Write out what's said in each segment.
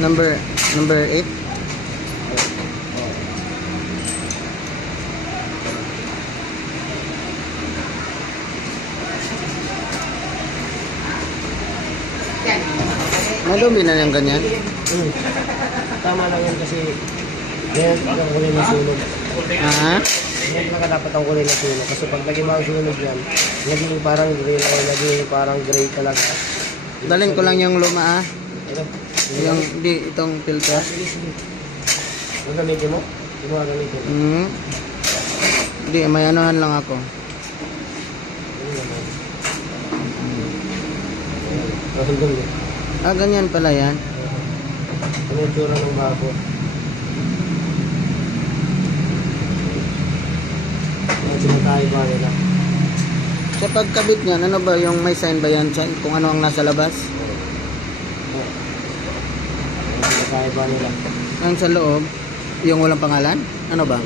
Number 8. Madumi na yung ganyan. Tama lang yan kasi yan ang kulay ng sunog. Yan talaga dapat ang kulay ng sunog. Kasi pag lagi mga sunog yan, naging parang green o naging parang gray talaga. Dalhin ko lang yung luma Ito. Yung, itong filter. Sige, sige. Ang gamitin mo? Hindi mo gamitin. Hindi, may anuhan lang ako. Ganyan pala yan. Ano yung tsura ng bago? Sinatay ba nila? Sa pagkabit niyan, ano ba yung may sign ba yan kung ano ang nasa labas? Sinatay ba nila? Ang sa loob, yung walang pangalan? Ano ba?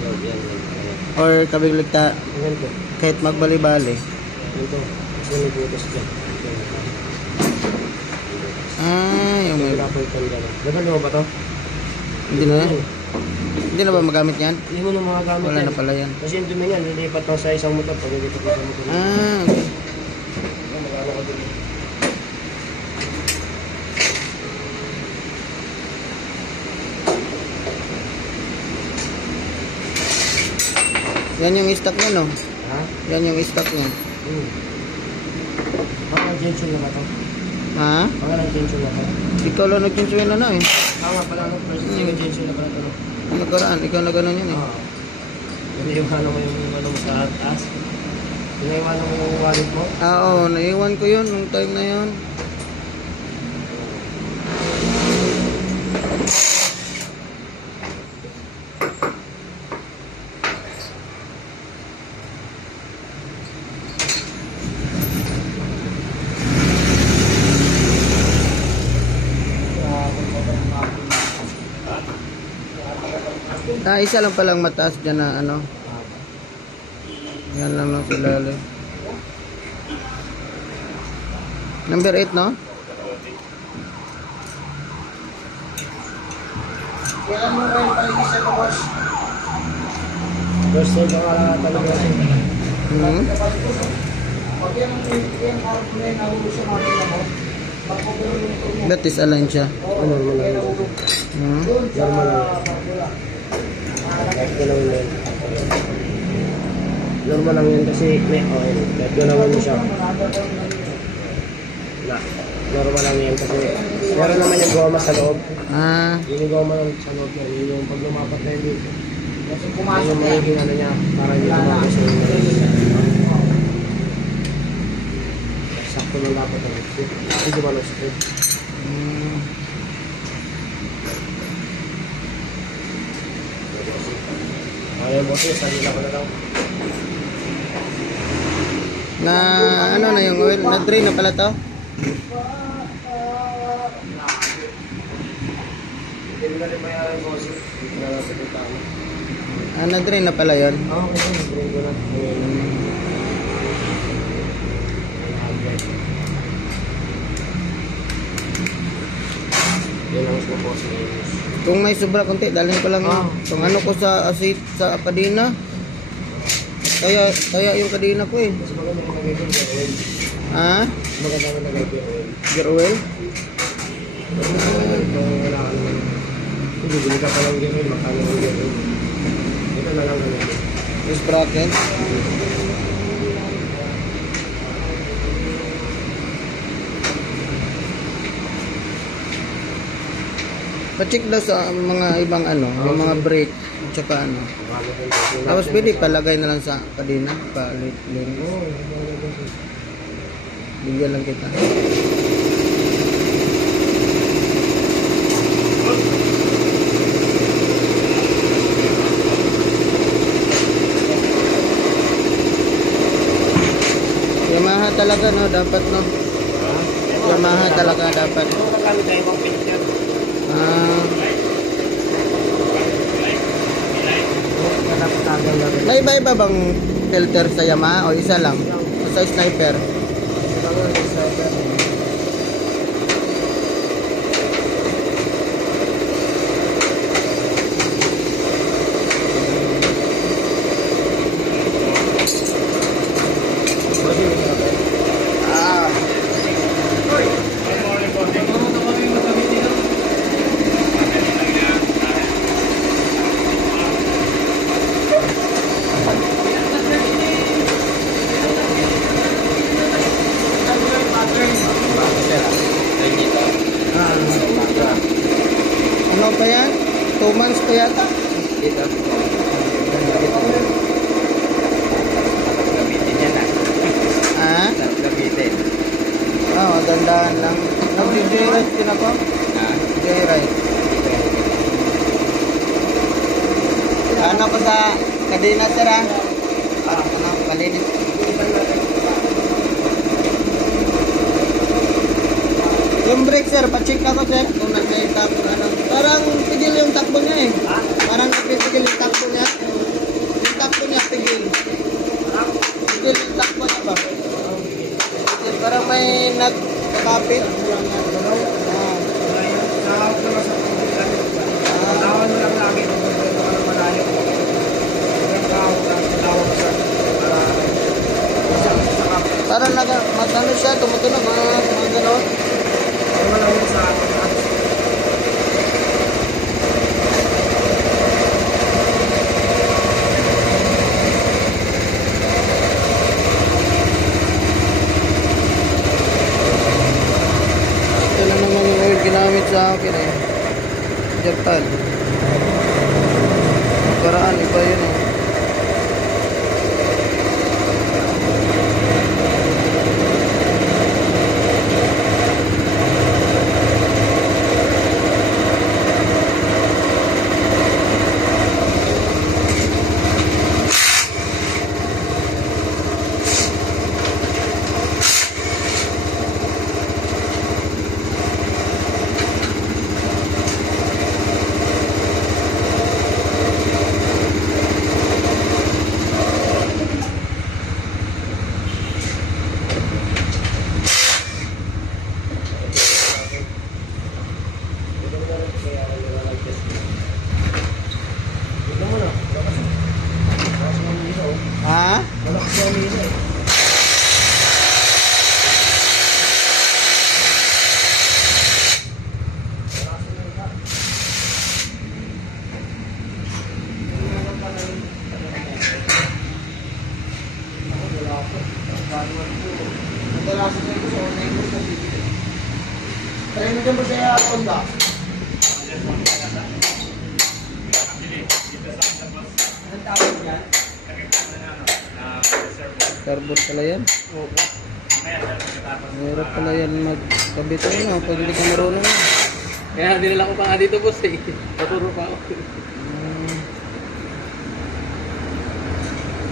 Or kabigligta, Ganito. kahit magbali-bali? Ito. Ito yung butas dyan. Yung may... Gagawin mo ba ito? Hindi na yan? Hindi na ba magamit yan? Hindi mo na mga gamit Wala yan. na pala yan. Kasi yung dumi yan, lilipat lang sa isang motor pag lilipat lang sa motor. Okay. Magkano ka dumi? Yan yung stock niya, no? Ha? Yan yung stock niya. Pangalan Jensen na ba ito? Ha? Pangalan Jensen na ba? Ikaw lang nag-chinsuin na eh. Tama pala ang first second Jensen na ba ito? Ang nakaraan, ikaw na gano'n yan eh. Naiwanan mo yung ano mo sa taas. Naiwanan mo yung wallet mo. Oo, naiwan ko yun nung time na yun. Isa lang palang mataas dyan na ano. Yan lang lang sila. Number 8, no? Kailan mo rin paligis sa boss? First time ka lang talaga. That is align siya. Normal lang. Normal lang. Kahit galawin mo yun. Normal lang yun kasi may oil. Kahit galawin mo siya. Normal lang yun kasi meron naman yung goma sa loob. Yun yung goma lang sa loob niya. Yun yung pag lumapat na yun dito. Yun yung magiging ano niya. Para hindi lumapat sa yun. Sakto lang dapat ang strip. Hindi ba lang strip? Ayaw mo siya, sarila ko na daw. Na ano na yung oil? Na-drain na pala to? Hindi mo na rin bayaran mo kasi hindi na lang sa bitano. Na-drain na pala yun? Oo, kasi nag-drain ko na. Yan ang gusto ko sa English. Kung may sobra konti, dalhin ko lang yun. Kung ano ko sa asit, sa kadina. Kaya yung kadina ko eh. Mas maganda yung nagay ko, gear oil. Ha? Maganda yung nagay gear oil. Gear oil? Kung wala ka naman. Hindi, bili ka pa lang gear oil, makano yung gear oil. Ito na lang naman. Yung sprocket? Pa-check daw sa mga ibang ano, yung mga brake at saka ano. Tapos pwede palagay na lang sa kadina, palit-linis. Bigyan lang kita. Yamaha talaga no, dapat no. Yamaha talaga dapat. May iba-iba bang filter sa Yamaha o isa lang? O sa Sniper? din ako. Joyride. Ano ko sa kadena sir ha? Parang ano, palinis. Yung brake sir, pa-check ako sir. Kung may takbo, ano. Parang pigil yung takbo niya eh. Parang nagpipigil yung takbo niya. Yung takbo niya, pigil. Pigil yung takbo niya ba? Sir, parang may nagkakapit. Ah. Tawag mo lang lagi kung gusto ka ng malayo. Hanggang tawag sa Parang mag-ano siya, tumutunog, mga gano'n. ay malawin sa Ito na naman yung oil ginamit sa akin eh. Japan. Paraan, iba yun eh. Ha? Try mo dyan ba sa Honda? Anong tawag yan? Carbon pala yan. Meron pala yan magkabit ano, pag hindi ka marunong. Kaya dinala ko pa nga dito boss eh. Tuturo pa ako.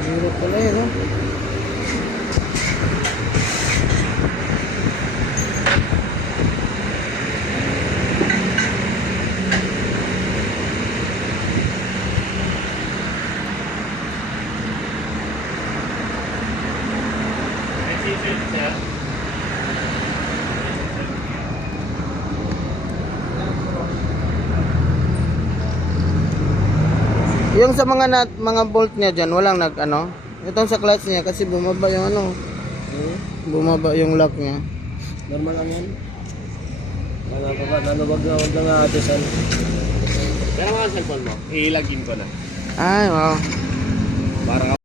Meron pala yan, no? Yung sa mga bolt niya diyan, walang ano. Itong sa clutch niya kasi bumaba yung ano. Bumaba yung lock niya. Normal lang yan. Wala pa ba? Nanubag na huwag na nga ate san. Pero mga cellphone mo, ilagin ko na. Ay, wow. Para